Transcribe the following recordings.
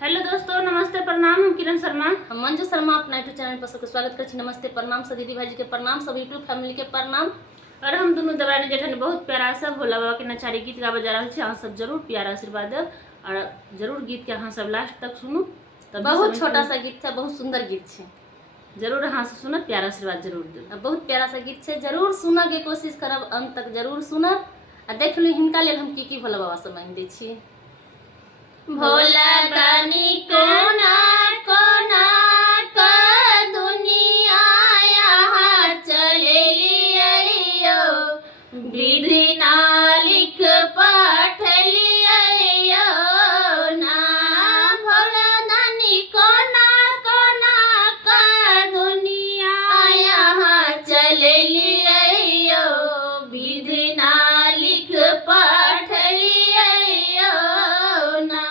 Hello दोस्तों, नमस्ते प्रणाम। हम किरण शर्मा, हम मंजू शर्मा अपना यूट्यूब चैनल पर सबको स्वागत कर छी। नमस्ते प्रणाम सब दीदी भाई के प्रणाम, सब यूट्यूब फैमिली के प्रणाम। और हम दोनों दरानी जेठानी बहुत प्यारा सब भोला बाबा के नचारी गीत गावे जा रहल छी। अहाँ सब जरूर प्यार आशीर्वाद देब और जरूर गीत के अहाँ सब लास्ट तक सुनू। बहुत छोटा सा गीत है, बहुत सुंदर गीत है। जरूर अहाँ सब सुनब, प्यार आशीर्वाद जरूर देब। बहुत प्यारा सा गीत है, जरूर सुनऽ के कोशिश करब, अंत तक जरूर सुनब आ देख ली हिनका लेल हम की भोला बाबा से मांग दै छी। भोला दानी कोना कोना का दुनिया यहाँ चलियो, विधि ना लिख पाठ लियो ना। भोला दानी कोना कोना का दुनिया यहाँ चलियो, विधि ना लिख पाठ लियो ना।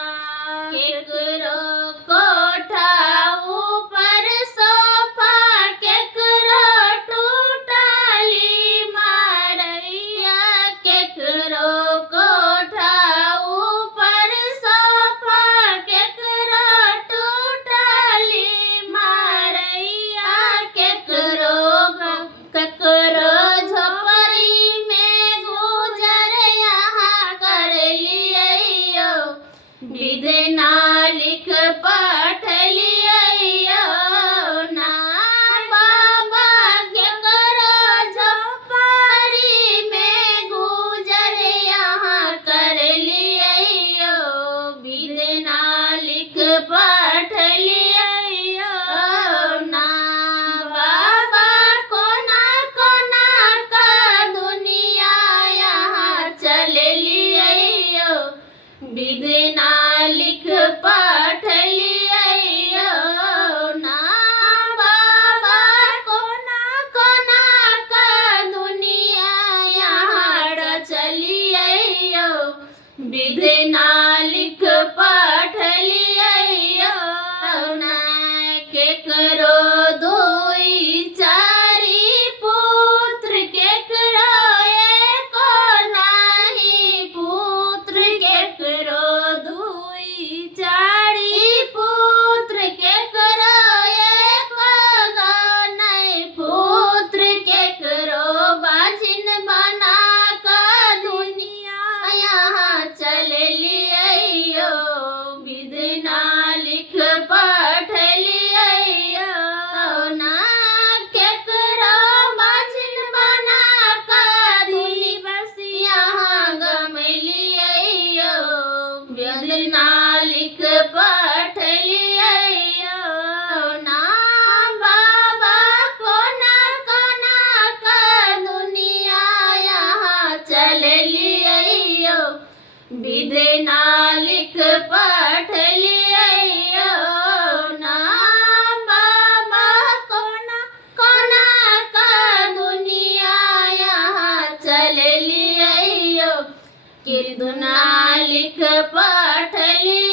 केकरो कोठा ऊपर सोफा, केकरो टूटली मारैया। केकरो कोठा ऊपर सोफा, केकरो टूटली मारैया। केकरो झोपड़ी में गुजर यहाँ कर लियो, विधि ना लिख पाठ लियो ना। बाबा केकरो झोपड़ी में गुजर यहाँ कर लियो, विधि ना लिख पाठ लियो ना। बाबा कोना कोना का दुनिया यहाँ चल लियो, विधि ना लिख पाठ लियो ना। बाबा कोना कोना का दुनिया यहाँ चलियो, विधि ना लिख पाठ लियो ना। केकरो दुई चारि पुत्र, केकरो एको नाही पुत्र। केकरो दुई चारि पुत्र, केकरो एको नाही पुत्र। केकरो बाजिन बना का दुनिया यहाँ चल लियो, विधि ना लिख पाठ लियो ना। केकरो बाजिन बना का दुनी बस यहाँ गम लियो, विधि ना लिख पाठ लियो ना। बाबा कोना कोना का दुनिया यहाँ चल लियो, विधि ना लिख पाठ लियो ना। बाबा कोना कोना का दुनिया यहाँ चल लियो, किरदुना लिख पाठ लियो।